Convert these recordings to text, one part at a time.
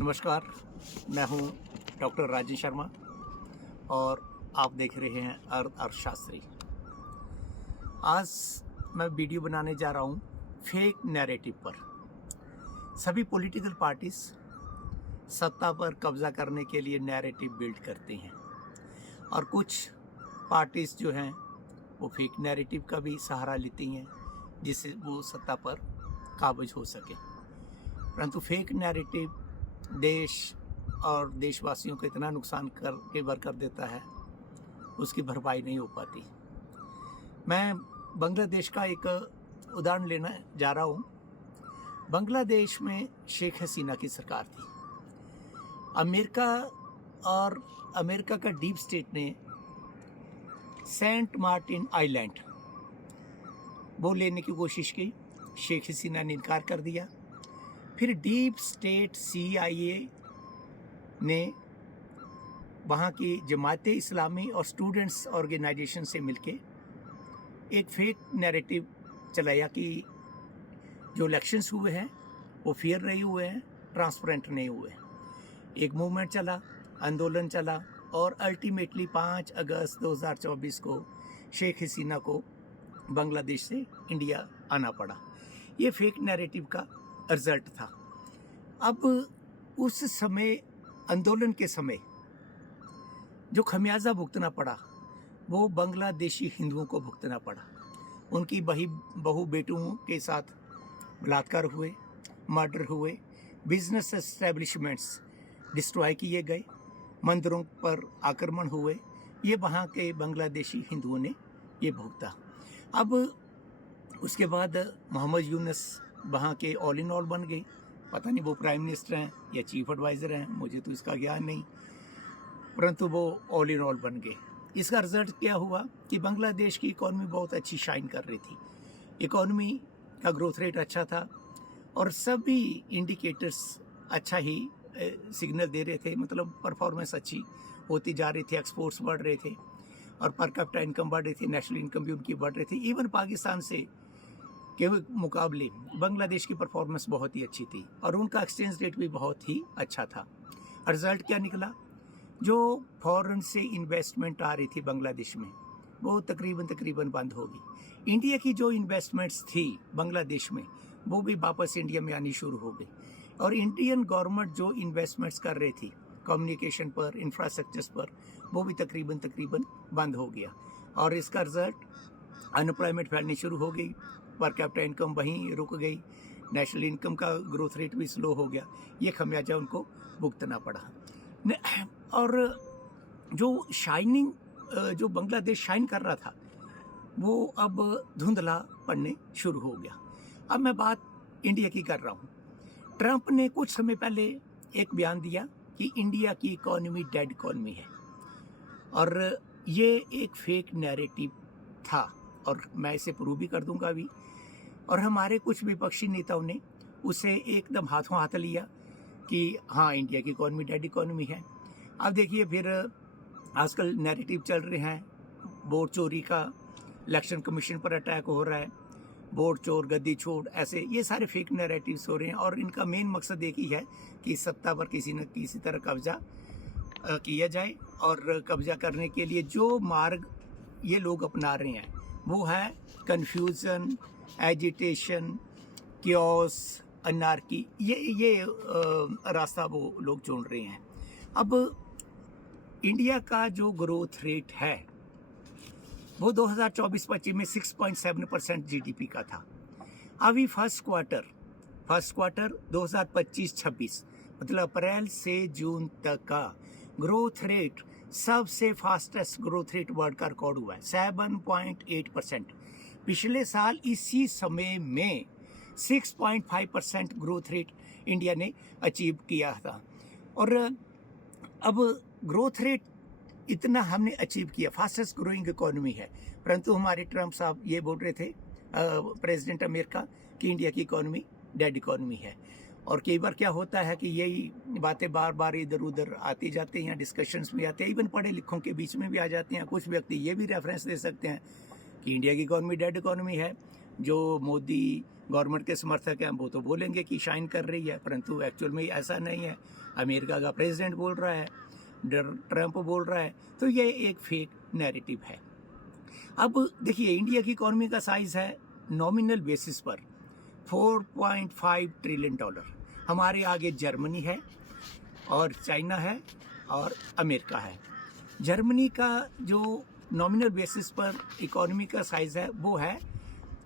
नमस्कार, मैं हूं डॉक्टर राजेश शर्मा और आप देख रहे हैं अर्थशास्त्री। आज मैं वीडियो बनाने जा रहा हूं फेक नैरेटिव पर। सभी पॉलिटिकल पार्टीज सत्ता पर कब्जा करने के लिए नैरेटिव बिल्ड करते हैं और कुछ पार्टीज जो हैं वो फेक नैरेटिव का भी सहारा लेती हैं जिससे वो सत्ता पर काबिज हो सके। परंतु फेक नैरेटिव देश और देशवासियों को इतना नुकसान कर देता है, उसकी भरपाई नहीं हो पाती। मैं बांग्लादेश का एक उदाहरण लेना जा रहा हूँ। बांग्लादेश में शेख हसीना की सरकार थी। अमेरिका का डीप स्टेट ने सेंट मार्टिन आइलैंड वो लेने की कोशिश की। शेख हसीना ने इनकार कर दिया। फिर डीप स्टेट CIA ने वहाँ की जमाते इस्लामी और स्टूडेंट्स ऑर्गेनाइजेशन से मिलके एक फेक नैरेटिव चलाया कि जो इलेक्शंस हुए हैं वो फेयर नहीं हुए हैं, ट्रांसपेरेंट नहीं हुए। एक मूवमेंट चला, आंदोलन चला और अल्टीमेटली 5 अगस्त 2024 को शेख हसीना को बांग्लादेश से इंडिया आना पड़ा। ये फेक नैरेटिव का रिजल्ट था। अब उस समय आंदोलन के समय जो खमियाजा भुगतना पड़ा वो बांग्लादेशी हिंदुओं को भुगतना पड़ा। उनकी बहू बेटों के साथ बलात्कार हुए, मर्डर हुए, बिजनेस एस्टेब्लिशमेंट्स डिस्ट्रॉय किए गए, मंदिरों पर आक्रमण हुए। ये वहाँ के बांग्लादेशी हिंदुओं ने ये भुगता। अब उसके बाद मोहम्मद यूनुस वहाँ के ऑल इन ऑल बन गए। पता नहीं वो प्राइम मिनिस्टर हैं या चीफ एडवाइज़र हैं, मुझे तो इसका ज्ञान नहीं, परंतु वो ऑल इन ऑल बन गए। इसका रिजल्ट क्या हुआ कि बांग्लादेश की इकॉनमी बहुत अच्छी शाइन कर रही थी। इकॉनमी का ग्रोथ रेट अच्छा था और सभी इंडिकेटर्स अच्छा ही सिग्नल दे रहे थे। मतलब परफॉर्मेंस अच्छी होती जा रही थी, एक्सपोर्ट्स बढ़ रहे थे और पर कैपिटा इनकम बढ़ रही थी, नेशनल इनकम भी उनकी बढ़ रही थी। इवन पाकिस्तान से के मुकाबले बांग्लादेश की परफॉर्मेंस बहुत ही अच्छी थी और उनका एक्सचेंज रेट भी बहुत ही अच्छा था। रिजल्ट क्या निकला? जो फॉरेन से इन्वेस्टमेंट आ रही थी बांग्लादेश में वो तकरीबन बंद हो गई। इंडिया की जो इन्वेस्टमेंट्स थी बांग्लादेश में वो भी वापस इंडिया में आनी शुरू हो गई और इंडियन गवर्नमेंट जो इन्वेस्टमेंट्स कर रही थी कम्युनिकेशन पर, इंफ्रास्ट्रक्चर्स पर, वो भी तकरीबन बंद हो गया। और इसका रिजल्ट अनएम्प्लॉयमेंट फैलनी शुरू हो गई, पर कैपिटा इनकम वहीं रुक गई, नेशनल इनकम का ग्रोथ रेट भी स्लो हो गया। ये खमियाजा उनको भुगतना पड़ा। और जो बांग्लादेश शाइन कर रहा था वो अब धुंधला पड़ने शुरू हो गया। अब मैं बात इंडिया की कर रहा हूँ। ट्रंप ने कुछ समय पहले एक बयान दिया कि इंडिया की इकॉनमी डेड इकॉनमी है और ये एक फेक नैरेटिव था और मैं इसे प्रूव भी कर दूंगा अभी। और हमारे कुछ विपक्षी नेताओं ने उसे एकदम हाथों हाथ लिया कि हाँ, इंडिया की इकॉनमी डेड इकॉनमी है। अब देखिए, फिर आजकल नैरेटिव चल रहे हैं वोट चोरी का, इलेक्शन कमीशन पर अटैक हो रहा है, वोट चोर गद्दी छोड़, ऐसे ये सारे फेक नैरेटिव्स हो रहे हैं और इनका मेन मकसद एक ही है कि सत्ता पर किसी न किसी तरह कब्जा किया जाए। और कब्जा करने के लिए जो मार्ग ये लोग अपना रहे हैं वो है कन्फ्यूज़न, एजिटेशन, क्योस, अनार्की। ये रास्ता वो लोग चुन रहे हैं। अब इंडिया का जो ग्रोथ रेट है वो 2024-25 में 6.7% GDP का था। अभी फर्स्ट क्वार्टर 2025-26 मतलब अप्रैल से जून तक का ग्रोथ रेट सबसे फास्टेस्ट ग्रोथ रेट वर्ल्ड का रिकॉर्ड हुआ है, 7.8%। पिछले साल इसी समय में 6.5% ग्रोथ रेट इंडिया ने अचीव किया था। और अब ग्रोथ रेट इतना हमने अचीव किया, फास्टेस्ट ग्रोइंग इकोनॉमी है, परंतु हमारे ट्रंप साहब ये बोल रहे थे, प्रेसिडेंट अमेरिका, कि इंडिया की इकोनॉमी डेड इकोनॉमी है। और कई बार क्या होता है कि यही बातें बार बार इधर उधर आती जाती हैं, डिस्कशंस में आते हैं, इवन पढ़े लिखों के बीच में भी आ जाती हैं। कुछ व्यक्ति ये भी रेफरेंस दे सकते हैं कि इंडिया की इकोनॉमी डेड इकोनॉमी है, जो मोदी गवर्नमेंट के समर्थक हैं वो तो बोलेंगे कि शाइन कर रही है, परंतु एक्चुअल में ऐसा नहीं है। अमेरिका का प्रेसिडेंट बोल रहा है, ट्रंप बोल रहा है, तो ये एक फेक नैरेटिव है। अब देखिए, इंडिया की इकॉनमी का साइज है नॉमिनल बेसिस पर 4.5 ट्रिलियन डॉलर। हमारे आगे जर्मनी है और चाइना है और अमेरिका है। जर्मनी का जो नॉमिनल बेसिस पर इकॉनमी का साइज है वो है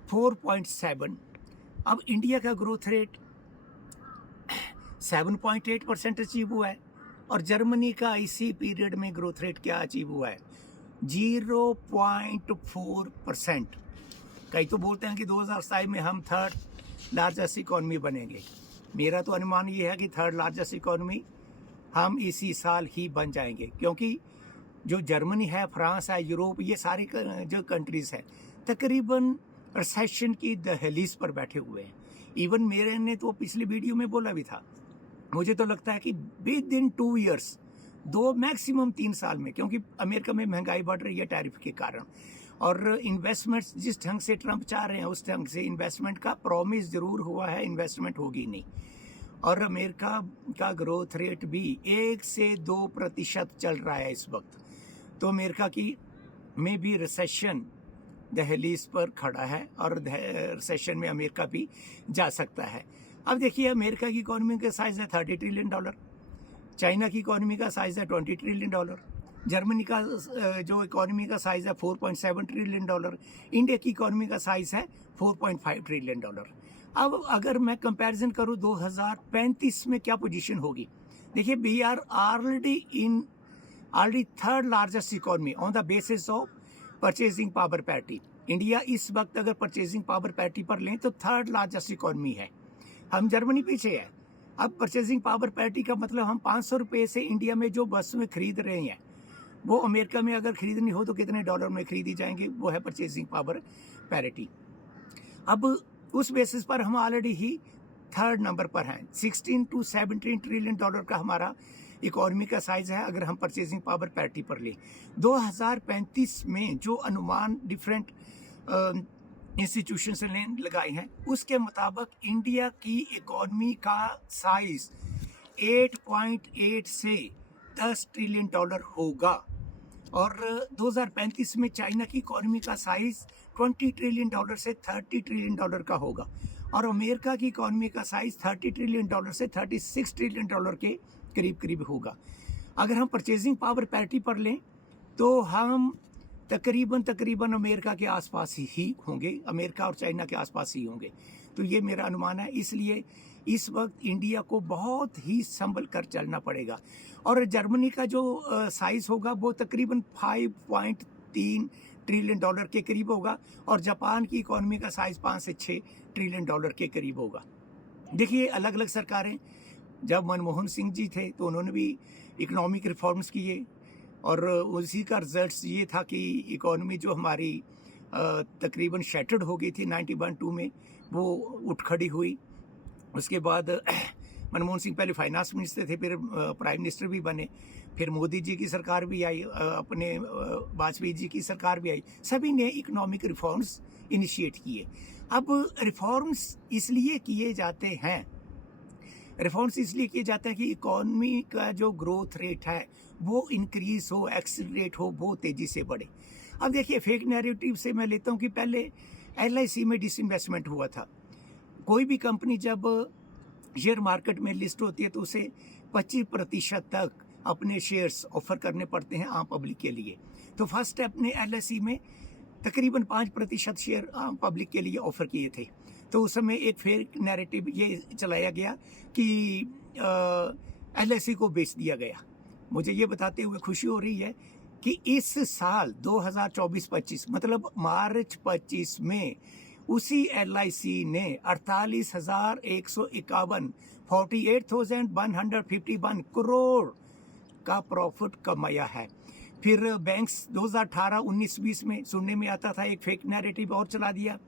4.7। अब इंडिया का ग्रोथ रेट 7.8% अचीव हुआ है और जर्मनी का इसी पीरियड में ग्रोथ रेट क्या अचीव हुआ है, 0.4%। कई तो बोलते हैं कि 2027 में हम थर्ड लार्जेस्ट इकॉनमी बनेंगे। मेरा तो अनुमान ये है कि थर्ड लार्जेस्ट इकॉनमी हम इसी साल ही बन जाएंगे, क्योंकि जो जर्मनी है, फ्रांस है, यूरोप, ये सारी जो कंट्रीज हैं तकरीबन रिसेशन की दहलीज पर बैठे हुए हैं। इवन मेरे ने तो पिछली वीडियो में बोला भी था, मुझे तो लगता है कि विद इन 2 ईयर्स, 2 मैक्सिमम 3 साल में, क्योंकि अमेरिका में महंगाई बढ़ रही है टैरिफ के कारण, और इन्वेस्टमेंट्स जिस ढंग से ट्रंप चाह रहे हैं उस ढंग से इन्वेस्टमेंट का प्रॉमिस जरूर हुआ है, इन्वेस्टमेंट होगी नहीं। और अमेरिका का ग्रोथ रेट भी 1 से 2% चल रहा है इस वक्त, तो अमेरिका की में भी रिसेशन दहलीज पर खड़ा है और रिसेशन में अमेरिका भी जा सकता है। अब देखिए, अमेरिका की इकोनॉमी का साइज है 30 ट्रिलियन डॉलर, चाइना की इकोनॉमी का साइज है 20 ट्रिलियन डॉलर, जर्मनी का जो इकोनॉमी का साइज है 4.7 ट्रिलियन डॉलर, इंडिया की इकोनॉमी का साइज है 4.5 ट्रिलियन डॉलर। अब अगर मैं कंपैरिजन करूं 2035 में क्या पोजीशन होगी, देखिए, we are already third largest economy on the basis of purchasing power parity. India इस वक्त अगर परचेजिंग पावर पैरिटी पर लें तो थर्ड लार्जेस्ट इकोनॉमी है, हम जर्मनी पीछे है। अब परचेजिंग पावर पैरिटी का मतलब हम 500 रुपये से इंडिया में जो वस्तुएं खरीद रहे हैं वो अमेरिका में अगर खरीदनी हो तो कितने डॉलर में खरीदी जाएंगे, वो है परचेजिंग पावर पैरिटी। अब उस बेसिस पर हम ऑलरेडी ही थर्ड नंबर पर हैं। 16 to 17 ट्रिलियन डॉलर का हमारा इकोनॉमी का साइज है अगर हम परचेजिंग पावर पैरिटी पर लें। 2035 में जो अनुमान डिफरेंट इंस्टीट्यूशन से लगाए हैं उसके मुताबिक इंडिया की इकोनॉमी का साइज 8.8 से 10 ट्रिलियन डॉलर होगा, और 2035 में चाइना की इकोनॉमी का साइज 20 ट्रिलियन डॉलर से 30 ट्रिलियन डॉलर का होगा, और अमेरिका की इकोनॉमी का साइज 30 ट्रिलियन डॉलर से 36 ट्रिलियन डॉलर के करीब करीब होगा। अगर हम परचेजिंग पावर पैरिटी पर लें तो हम तकरीबन अमेरिका के आसपास ही होंगे, अमेरिका और चाइना के आसपास ही होंगे। तो ये मेरा अनुमान है, इसलिए इस वक्त इंडिया को बहुत ही संभल कर चलना पड़ेगा। और जर्मनी का जो साइज होगा वो तकरीबन 5.3 ट्रिलियन डॉलर के करीब होगा, और जापान की इकोनॉमी का साइज 5 से 6 ट्रिलियन डॉलर के करीब होगा। देखिए, अलग अलग सरकारें, जब मनमोहन सिंह जी थे तो उन्होंने भी इकोनॉमिक रिफॉर्म्स किए, और उसी का रिजल्ट ये था कि इकोनॉमी जो हमारी तकरीबन शैटर्ड हो गई थी 91-2 में, वो उठ खड़ी हुई। उसके बाद मनमोहन सिंह पहले फाइनेंस मिनिस्टर थे, फिर प्राइम मिनिस्टर भी बने, फिर मोदी जी की सरकार भी आई, अपने वाजपेयी जी की सरकार भी आई, सभी ने इकोनॉमिक रिफॉर्म्स इनिशिएट किए। अब रिफॉर्म्स इसलिए किए जाते हैं कि इकोनॉमी का जो ग्रोथ रेट है वो इंक्रीज हो, एक्सीलरेट हो, वो तेजी से बढ़े। अब देखिए, फेक नैरेटिव से मैं लेता हूँ कि पहले LIC में डिसइन्वेस्टमेंट हुआ था। कोई भी कंपनी जब शेयर मार्केट में लिस्ट होती है तो उसे 25% तक अपने शेयर्स ऑफर करने पड़ते हैं आम पब्लिक के लिए। तो फर्स्ट स्टेप ने LIC में तकरीबन 5% शेयर आम पब्लिक के लिए ऑफर किए थे। तो उस समय एक फेक नैरेटिव ये चलाया गया कि LIC को बेच दिया गया। मुझे ये बताते हुए खुशी हो रही है कि इस साल 2024-25 मतलब मार्च 25 में उसी LIC ने 48,151 करोड़ का प्रॉफिट कमाया है। फिर बैंक्स 2018-19-20 में सुनने में आता था, एक फेक नैरेटिव और चला दिया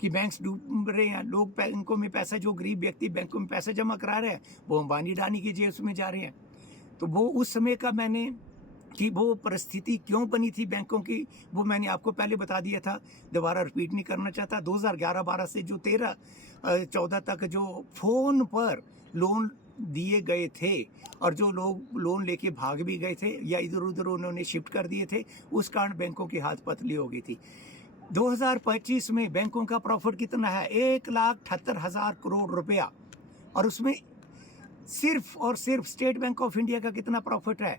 कि बैंक्स डूब रहे हैं, लोग बैंकों में पैसा, जो गरीब व्यक्ति बैंकों में पैसा जमा करा रहे हैं वो अंबानी अडानी की जेब में जा रहे हैं। तो वो उस समय का मैंने कि वो परिस्थिति क्यों बनी थी बैंकों की, वो मैंने आपको पहले बता दिया था, दोबारा रिपीट नहीं करना चाहता। 2011-12 से जो 13-14 तक जो फ़ोन पर लोन दिए गए थे और जो लोग लोन लेके भाग भी गए थे या इधर उधर उन्होंने शिफ्ट कर दिए थे, उस कारण बैंकों की हाथ पतली हो गई थी। 2025 में बैंकों का प्रॉफिट कितना है? 1,78,000 करोड़ रुपया, और उसमें सिर्फ और सिर्फ स्टेट बैंक ऑफ इंडिया का कितना प्रॉफिट है?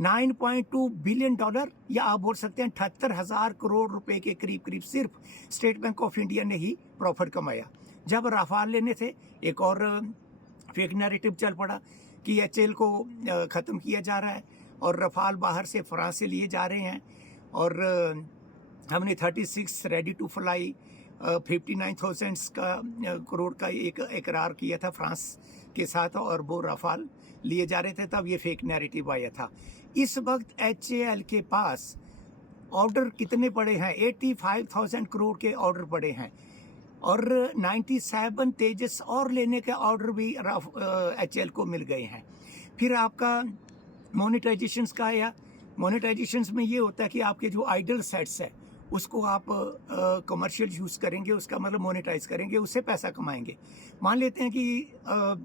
9.2 बिलियन डॉलर, या आप बोल सकते हैं 78,000 करोड़ रुपए के करीब करीब सिर्फ स्टेट बैंक ऑफ इंडिया ने ही प्रॉफिट कमाया। जब राफाल लेने थे, एक और फेक नैरेटिव चल पड़ा कि एचएल को ख़त्म किया जा रहा है और रफाल बाहर से फ्रांस से लिए जा रहे हैं, और हमने 36 रेडी टू फ्लाई 59,000 करोड़ का एक इकरार किया था फ्रांस के साथ, और वो रफाल लिए जा रहे थे, तब ये फेक नैरेटिव आया था। इस वक्त एचएएल के पास ऑर्डर कितने पड़े हैं? 85,000 करोड़ के ऑर्डर पड़े हैं, और 97 तेजस और लेने के ऑर्डर भी एचएएल को मिल गए हैं। फिर आपका मोनेटाइजेशंस का आया। मोनेटाइजेशंस में ये होता है कि आपके जो आइडल सेट्स है उसको आप कमर्शियल यूज़ करेंगे, उसका मतलब मोनेटाइज करेंगे, उससे पैसा कमाएंगे। मान लेते हैं कि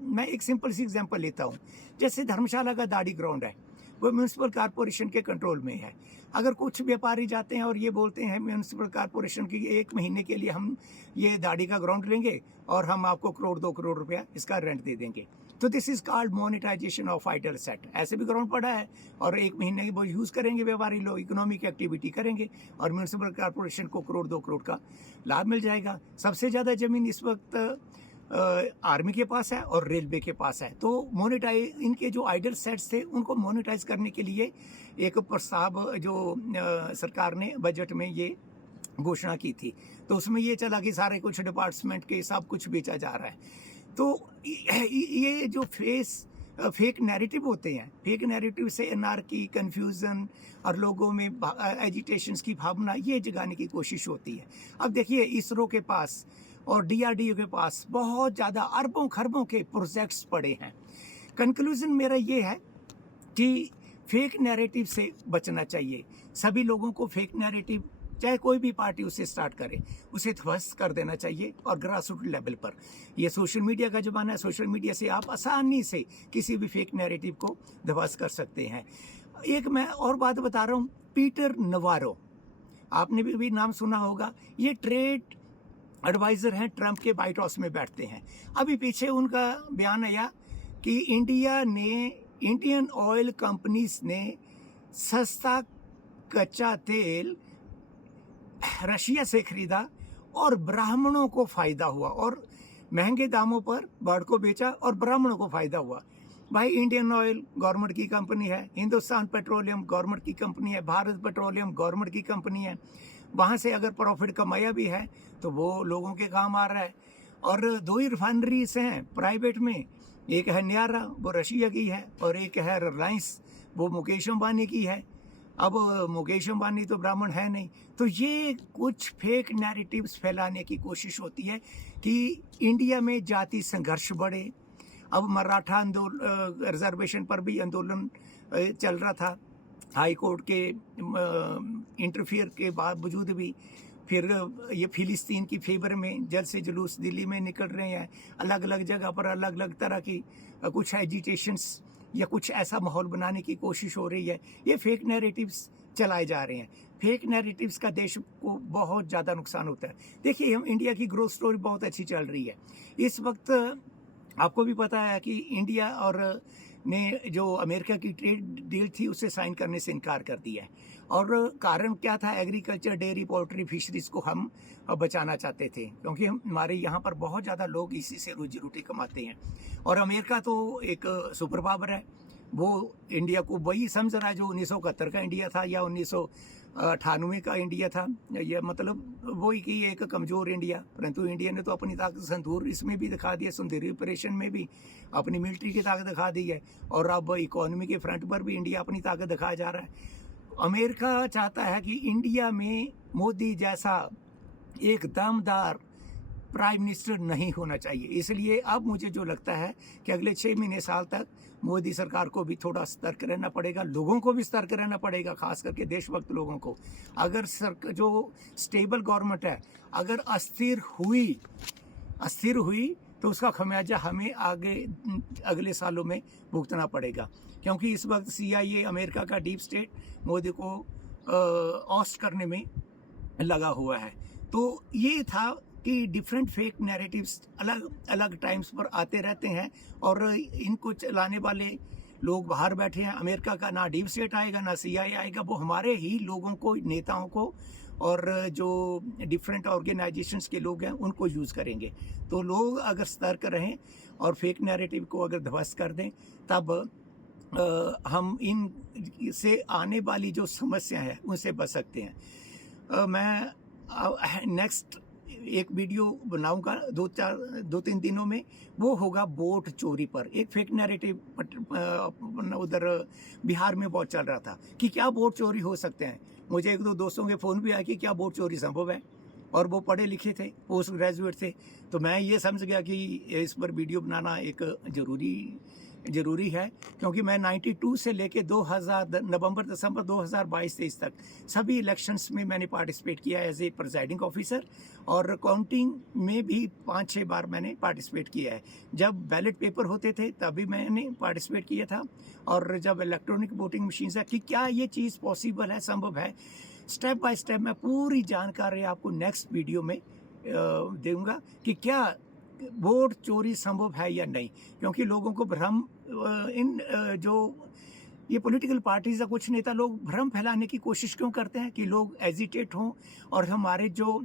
मैं एक सिंपल सी एग्जांपल लेता हूँ, जैसे धर्मशाला का दाढ़ी ग्राउंड है, वो म्यूनसिपल कॉरपोरेशन के कंट्रोल में है। अगर कुछ व्यापारी जाते हैं और ये बोलते हैं म्यूनसिपल कॉरपोरेशन की 1 महीने के लिए हम ये दाढ़ी का ग्राउंड लेंगे और हम आपको 1-2 करोड़ रुपया इसका रेंट दे देंगे, तो this is called monetization of idle set. ऐसे भी ग्राउंड पड़ा है और 1 महीने वो यूज़ करेंगे व्यापारी लोग, इकोनॉमिक एक्टिविटी करेंगे, और म्यूनसिपल कॉरपोरेशन को 1-2 करोड़ का लाभ मिल जाएगा। सबसे ज़्यादा ज़मीन इस वक्त आर्मी के पास है और रेलवे के पास है। तो मोनेटाइज, इनके जो आइडल सेट्स थे उनको मोनेटाइज करने के लिए एक प्रस्ताव जो सरकार ने बजट में ये घोषणा की थी, तो उसमें ये चला कि सारे कुछ डिपार्टमेंट के सब कुछ बेचा जा रहा है। तो ये जो फेक नैरेटिव होते हैं, फेक नैरेटिव से एनार्की, कन्फ्यूज़न और लोगों में एजिटेशंस की भावना ये जगाने की कोशिश होती है। अब देखिए, इसरो के पास और डीआरडीओ के पास बहुत ज़्यादा अरबों खरबों के प्रोजेक्ट्स पड़े हैं। कंक्लूजन मेरा ये है कि फेक नैरेटिव से बचना चाहिए। सभी लोगों को फेक नैरेटिव, चाहे कोई भी पार्टी उसे स्टार्ट करे, उसे ध्वस्त कर देना चाहिए। और ग्रास रूट लेवल पर ये सोशल मीडिया का ज़माना है, सोशल मीडिया से आप आसानी से किसी भी फेक नैरेटिव को ध्वस्त कर सकते हैं। एक मैं और बात बता रहा हूँ, पीटर नवारो, आपने भी नाम सुना होगा। ये ट्रेड एडवाइज़र हैं, ट्रंप के वाइट हाउस में बैठते हैं। अभी पीछे उनका बयान आया कि इंडियन ऑयल कंपनीज ने सस्ता कच्चा तेल रशिया से खरीदा और ब्राह्मणों को फ़ायदा हुआ, और महंगे दामों पर बाढ़ को बेचा और ब्राह्मणों को फ़ायदा हुआ। भाई, इंडियन ऑयल गवर्नमेंट की कंपनी है, हिंदुस्तान पेट्रोलियम गवर्नमेंट की कंपनी है, भारत पेट्रोलियम गवर्नमेंट की कंपनी है। वहाँ से अगर प्रॉफिट कमाया भी है तो वो लोगों के काम आ रहा है। और 2 ही रिफाइनरीज हैं प्राइवेट में, एक है न्यारा, वो रशिया की है, और एक है रिलायंस, वो मुकेश अंबानी की है। अब मुकेश अंबानी तो ब्राह्मण है नहीं। तो ये कुछ फेक नैरेटिव्स फैलाने की कोशिश होती है कि इंडिया में जाति संघर्ष बढ़े। अब मराठा रिजर्वेशन पर भी आंदोलन चल रहा था, हाई कोर्ट के इंटरफियर के बावजूद भी। फिर ये फिलिस्तीन की फेवर में जल्द से जुलूस दिल्ली में निकल रहे हैं, अलग अलग जगह पर अलग अलग तरह की कुछ एजिटेशंस या कुछ ऐसा माहौल बनाने की कोशिश हो रही है। ये फेक नैरेटिव्स चलाए जा रहे हैं। फेक नैरेटिव्स का देश को बहुत ज़्यादा नुकसान होता है। देखिए, हम इंडिया की ग्रोथ स्टोरी बहुत अच्छी चल रही है इस वक्त। आपको भी पता है कि इंडिया और ने जो अमेरिका की ट्रेड डील थी उसे साइन करने से इनकार कर दिया है, और कारण क्या था? एग्रीकल्चर, डेयरी, पोल्ट्री, फिशरीज को हम बचाना चाहते थे, क्योंकि हमारे यहाँ पर बहुत ज़्यादा लोग इसी से रोजी रोटी कमाते हैं। और अमेरिका तो एक सुपर पावर है, वो इंडिया को वही समझ रहा है जो 1971 का इंडिया था या 1998 का इंडिया था, या मतलब वही कि एक कमज़ोर इंडिया। परंतु इंडिया ने तो अपनी ताकत संदूर इसमें भी दिखा दिया, सुंदरी ऑपरेशन में भी अपनी मिलिट्री की ताकत दिखा दी है, और अब इकोनॉमी के फ्रंट पर भी इंडिया अपनी ताकत दिखाया जा रहा है। अमेरिका चाहता है कि इंडिया में मोदी जैसा एक दमदार प्राइम मिनिस्टर नहीं होना चाहिए। इसलिए अब मुझे जो लगता है कि अगले 6 महीने साल तक मोदी सरकार को भी थोड़ा सतर्क रहना पड़ेगा, लोगों को भी सतर्क रहना पड़ेगा, खास करके देशभक्त लोगों को। अगर जो स्टेबल गवर्नमेंट है अगर अस्थिर हुई तो उसका खमियाजा हमें अगले सालों में भुगतना पड़ेगा, क्योंकि इस वक्त CIA अमेरिका का डीप स्टेट मोदी को ऑस्ट करने में लगा हुआ है। तो ये था कि डिफरेंट फेक नैरेटिव्स अलग अलग टाइम्स पर आते रहते हैं और इनको चलाने वाले लोग बाहर बैठे हैं। अमेरिका का ना डीप स्टेट आएगा ना CIA आएगा, वो हमारे ही लोगों को, नेताओं को और जो डिफरेंट ऑर्गेनाइजेशंस के लोग हैं उनको यूज़ करेंगे। तो लोग अगर सतर्क रहें और फेक नैरेटिव को अगर ध्वस्त कर दें तब हम इन से आने वाली जो समस्या है उनसे बच सकते हैं। मैं नेक्स्ट एक वीडियो बनाऊंगा 2-3 दिनों में, वो होगा वोट चोरी पर। एक फेक नैरेटिव उधर बिहार में बहुत चल रहा था कि क्या वोट चोरी हो सकते हैं। मुझे 1-2 दोस्तों के फ़ोन भी आया कि क्या वोट चोरी संभव है, और वो पढ़े लिखे थे, पोस्ट ग्रेजुएट थे। तो मैं ये समझ गया कि इस पर वीडियो बनाना एक ज़रूरी है, क्योंकि मैं 92 से लेके नवंबर दिसंबर 2022-23 तक सभी इलेक्शंस में मैंने पार्टिसिपेट किया एज ए प्रिजाइडिंग ऑफिसर, और काउंटिंग में भी 5-6 बार मैंने पार्टिसिपेट किया है। जब बैलेट पेपर होते थे तभी मैंने पार्टिसिपेट किया था, और जब इलेक्ट्रॉनिक वोटिंग मशीन है कि क्या ये चीज़ पॉसिबल है, संभव है। स्टेप बाय स्टेप मैं पूरी जानकारी आपको नेक्स्ट वीडियो में दूंगा कि क्या वोट चोरी संभव है या नहीं। क्योंकि लोगों को भ्रम, जो ये पॉलिटिकल पार्टीज या कुछ नेता लोग भ्रम फैलाने की कोशिश क्यों करते हैं कि लोग एजिटेट हों, और हमारे जो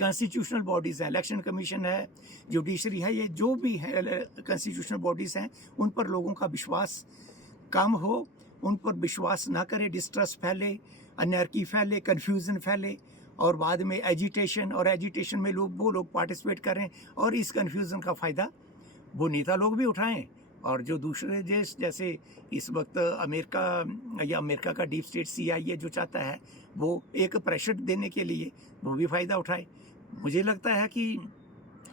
कॉन्स्टिट्यूशनल बॉडीज़ हैं, इलेक्शन कमीशन है, जुडिशरी है, ये जो भी है कॉन्स्टिट्यूशनल बॉडीज़ हैं, उन पर लोगों का विश्वास कम हो, उन पर विश्वास ना करें, डिस्ट्रस्ट फैले, अनर्की फैले, कन्फ्यूज़न फैले, और बाद में एजिटेशन में वो लोग पार्टिसिपेट करें, और इस कन्फ्यूज़न का फ़ायदा वो नेता लोग भी उठाएं, और जो दूसरे देश जैसे इस वक्त अमेरिका का डीप स्टेट CIA जो चाहता है वो एक प्रेशर देने के लिए वो भी फ़ायदा उठाए। मुझे लगता है कि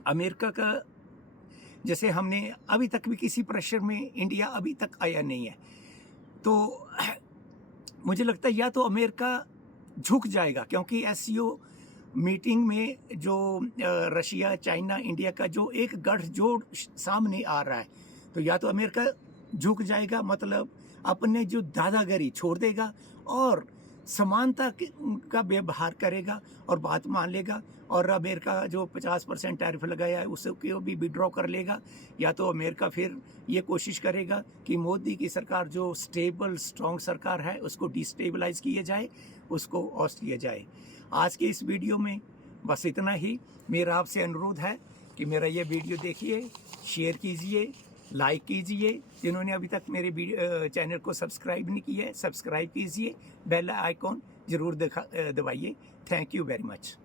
अमेरिका का, जैसे हमने अभी तक भी किसी प्रेशर में इंडिया अभी तक आया नहीं है, तो मुझे लगता है या तो अमेरिका झुक जाएगा, क्योंकि SCO मीटिंग में जो रशिया, चाइना, इंडिया का जो एक गठजोड़ सामने आ रहा है, तो या तो अमेरिका झुक जाएगा, मतलब अपने जो दादागिरी छोड़ देगा और समानता का व्यवहार करेगा और बात मान लेगा, और अमेरिका जो 50% टैरिफ लगाया है उसको भी विड्रॉ कर लेगा। या तो अमेरिका फिर ये कोशिश करेगा कि मोदी की सरकार जो स्टेबल स्ट्रॉन्ग सरकार है उसको डिस्टेबलाइज किया जाए, उसको ऑस्ट किया जाए। आज के इस वीडियो में बस इतना ही। मेरा आपसे अनुरोध है कि मेरा ये वीडियो देखिए, शेयर कीजिए, लाइक कीजिए। जिन्होंने अभी तक मेरे चैनल को सब्सक्राइब नहीं किया है, सब्सक्राइब कीजिए, बेल आइकॉन ज़रूर दबाइए। Thank you very much.